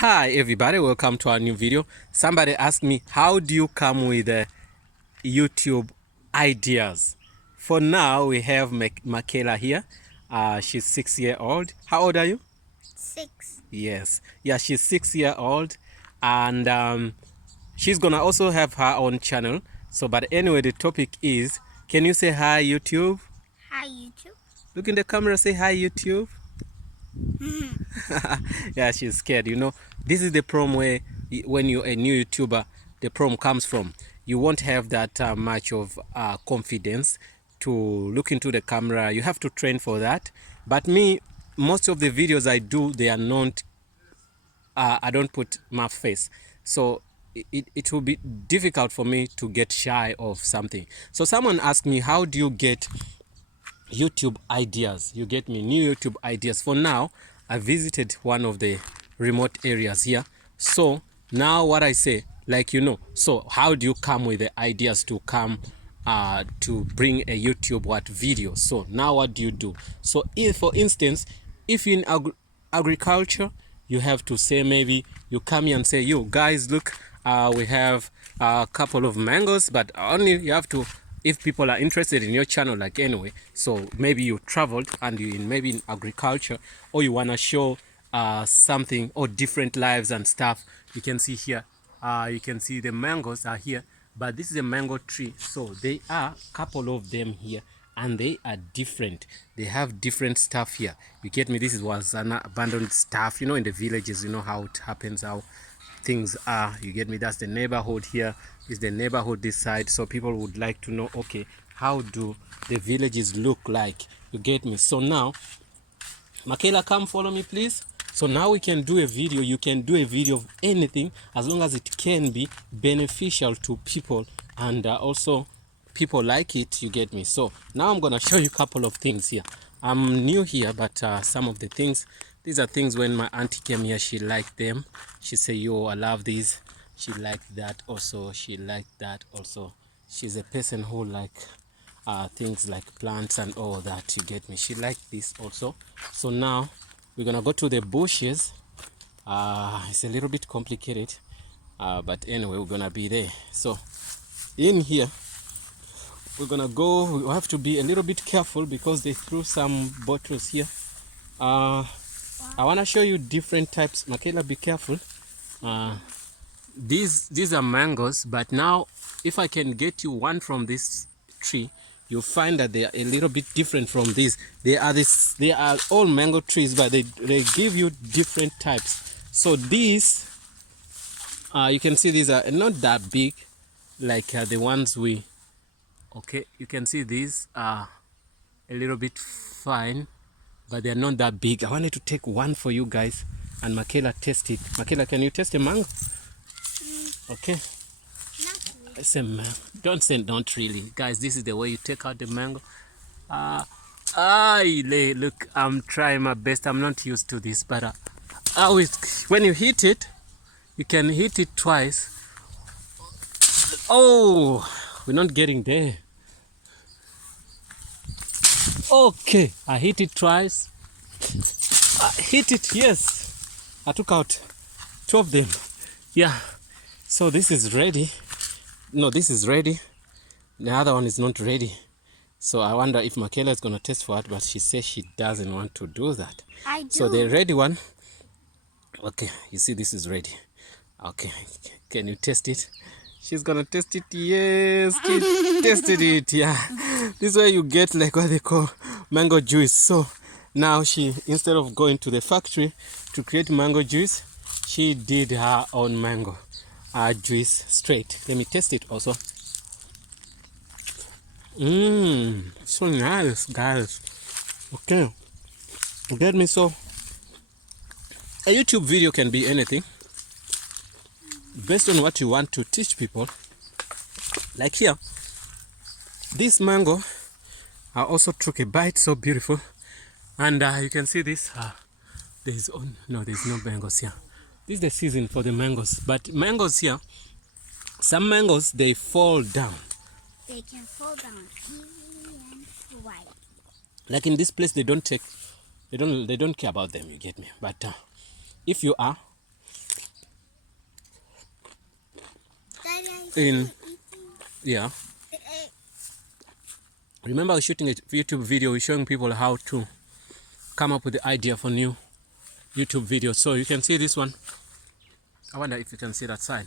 Hi everybody, welcome to our new video. Somebody asked me, how do you come with YouTube ideas? For now, we have Michaela here. She's 6 years old. How old are you? 6. Yes. Yeah, she's 6 years old. And she's gonna also have her own channel. So, but anyway, the topic is, can you say hi YouTube? Hi, YouTube. Look in the camera, say hi YouTube. Yeah, she's scared. This is the problem where when you're a new YouTuber, the problem comes from. You won't have that much of confidence to look into the camera. You have to train for that. But me, most of the videos I do, they are not, I don't put my face. So it will be difficult for me to get shy of something. So someone asked me, how do you get YouTube ideas? You get me? New YouTube ideas. For now, I visited one of the remote areas here. So now what I say, so how do you come with the ideas to come to bring a YouTube video? So now what do you do? So if, for instance, if in agriculture, you have to say, maybe you come here and say, yo guys, look, we have a couple of mangoes, but only you have to, if people are interested in your channel, like anyway, so maybe you traveled and you maybe in agriculture, or you want to show something or different lives and stuff. You can see here, you can see the mangoes are here, but this is a mango tree, so they are a couple of them here, and they are different. They have different stuff here. You get me? This was an abandoned stuff, in the villages, how it happens, how things are. You get me? That's the neighborhood here. Is the neighborhood this side. So people would like to know, okay, how do the villages look like? You get me? So now, Michaela, come follow me, please. So now we can do a video. You can do a video of anything as long as it can be beneficial to people, and also people like it. You get me? So now I'm gonna show you a couple of things here. I'm new here, but some of the things, these are things when my auntie came here, she liked them. She said, yo, I love these. She liked that also. She liked that also. She's a person who things like plants and all that. You get me? She liked this also. So now we're gonna go to the bushes. It's a little bit complicated, but anyway, we're gonna be there. So in here, we're gonna go. We have to be a little bit careful because they threw some bottles here. I want to show you different types. Michaela, be careful. These are mangoes, but now if I can get you one from this tree, you'll find that they are a little bit different from these. They are all mango trees, but they give you different types. So these, you can see these are not that big like the ones we, okay, you can see these are a little bit fine, but they're not that big. I wanted to take one for you guys and Michaela test it. Michaela, can you test a mango? Okay. I say mango. Don't say don't really. Guys, this is the way you take out the mango. Look, I'm trying my best. I'm not used to this, but when you hit it, you can hit it twice. Oh, we're not getting there. Okay, I hit it twice. I hit it, yes. I took out 2 of them. Yeah. So this is ready. No, this is ready. The other one is not ready. So I wonder if Michaela is going to test for it, but she says she doesn't want to do that. I do. So the ready one, okay, you see this is ready. Okay, can you test it? She's going to test it. Yes, she tested it. Yeah, this is where you get like what they call mango juice. So now she, instead of going to the factory to create mango juice, she did her own mango juice straight. Let me test it also. So nice, guys. Okay, you get me? So a YouTube video can be anything based on what you want to teach people. Like here, this mango, I also took a bite. So beautiful. And you can see this. There's no mangoes here. This is the season for the mangoes, but mangoes here, some mangoes, they fall down. They can fall down easily and right. Like in this place, they don't care about them. You get me? But if you are in, yeah. Remember I was shooting a YouTube video showing people how to come up with the idea for new YouTube videos. So you can see this one. I wonder if you can see that side.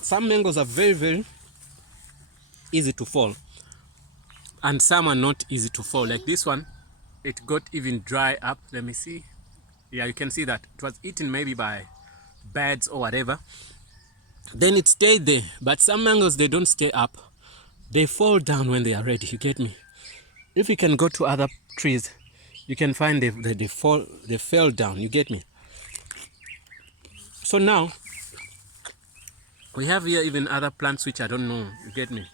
Some mangoes are very, very easy to fall. And some are not easy to fall. Like this one, it got even dry up. Let me see. Yeah, you can see that. It was eaten maybe by birds or whatever. Then it stayed there. But some mangoes, they don't stay up. They fall down when they are ready. You get me? If you can go to other trees, you can find they fell down. You get me? So now, we have here even other plants which I don't know. You get me?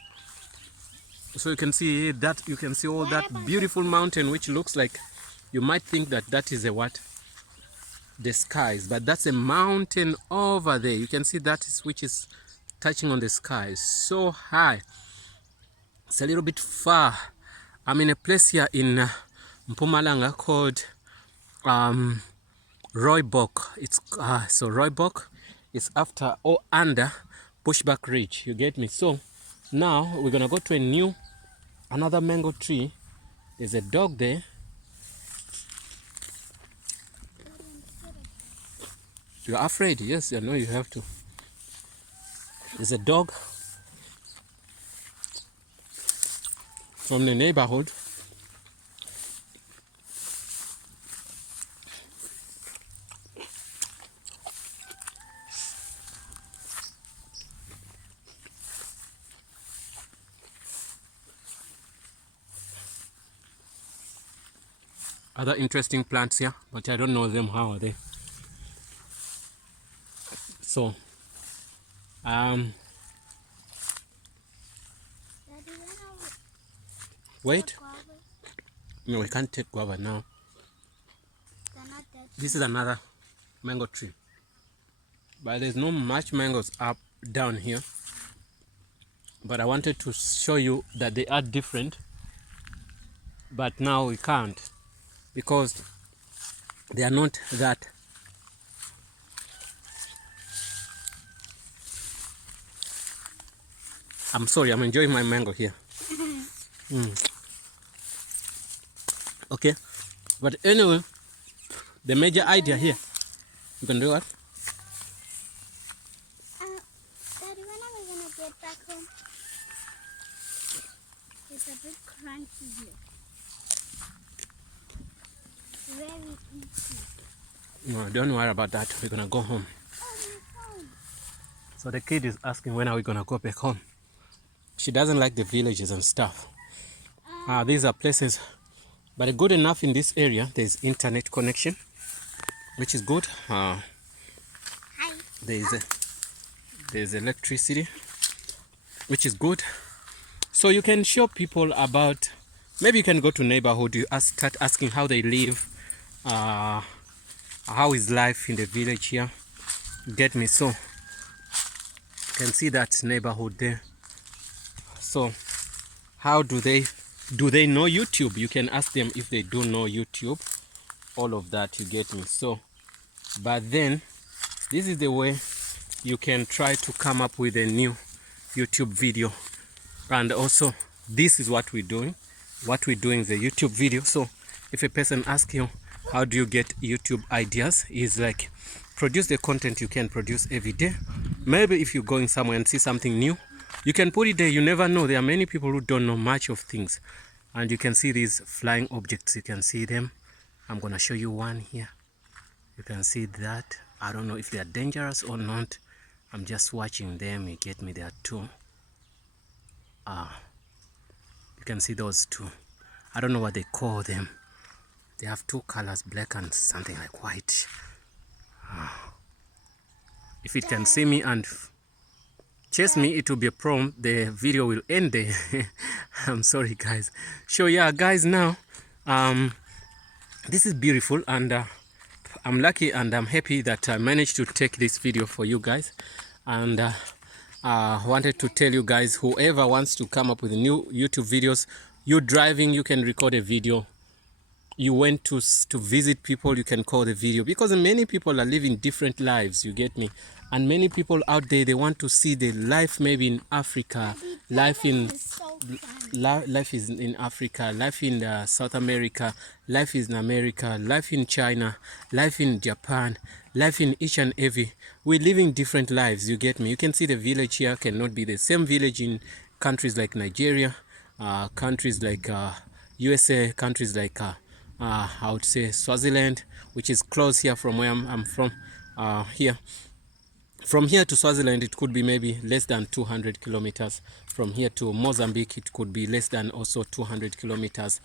So you can see that, you can see all that beautiful mountain which looks like, you might think that that is a what? The skies, but that's a mountain over there. You can see that is, which is touching on the sky, so high. It's a little bit far. I'm in a place here in Mpumalanga called Roybok. It's so Roybok is after or under Bushback Ridge. You get me? So now we're gonna go to another mango tree. There's a dog there. You're afraid? Yes, I know you have to. There's a dog from the neighborhood. Other interesting plants here, but I don't know them. How are they? So, wait. No, we can't take guava now. This is another mango tree, but there's no much mangoes up down here. But I wanted to show you that they are different, but now we can't because they are not that. I'm sorry, I'm enjoying my mango here. Okay, but anyway, the major idea here, you can do what? Daddy, when are we gonna get back home? It's a bit crunchy here. Very easy. No, don't worry about that. We're gonna go home. So the kid is asking when are we gonna go back home. She doesn't like the villages and stuff. These are places, but good enough in this area. There's internet connection, which is good. There's electricity, which is good. So you can show people about. Maybe you can go to neighborhood. You start asking how they live. How is life in the village here? Get me? So you can see that neighborhood there. So how do they know YouTube? You can ask them if they do know YouTube. All of that, you get me? So, but then this is the way you can try to come up with a new YouTube video. And also this is what we're doing. What we're doing is a YouTube video. So if a person asks you how do you get YouTube ideas, is like produce the content you can produce every day. Maybe if you're going somewhere and see something new, you can put it there. You never know. There are many people who don't know much of things. And you can see these flying objects. You can see them. I'm going to show you one here. You can see that. I don't know if they are dangerous or not. I'm just watching them. You get me? There are two. You can see those two. I don't know what they call them. They have two colors, black and something like white. If it can see me and chase me, it will be a problem. The video will end there. I'm sorry, guys. So yeah, guys, now this is beautiful, and I'm lucky and I'm happy that I managed to take this video for you guys. And wanted to tell you guys, whoever wants to come up with new YouTube videos, you're driving, you can record a video you went to visit people, you can call the video, because many people are living different lives, you get me, and many people out there, they want to see the life maybe in Africa. Daddy, Life in so life is in Africa, life in South America, life is in America, life in China, life in Japan, life in each and every. We're living different lives, you get me. You can see the village here cannot be the same village in countries like Nigeria, countries like USA, countries like I would say Swaziland, which is close here from where I'm from. Here From here to Swaziland, it could be maybe less than 200 kilometers. From here to Mozambique, it could be less than also 200 kilometers.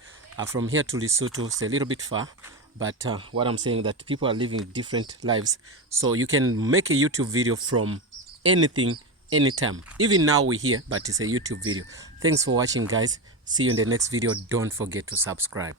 From here to Lesotho, it's a little bit far. But what I'm saying that people are living different lives. So you can make a YouTube video from anything, anytime. Even now we're here, but it's a YouTube video. Thanks for watching, guys. See you in the next video. Don't forget to subscribe.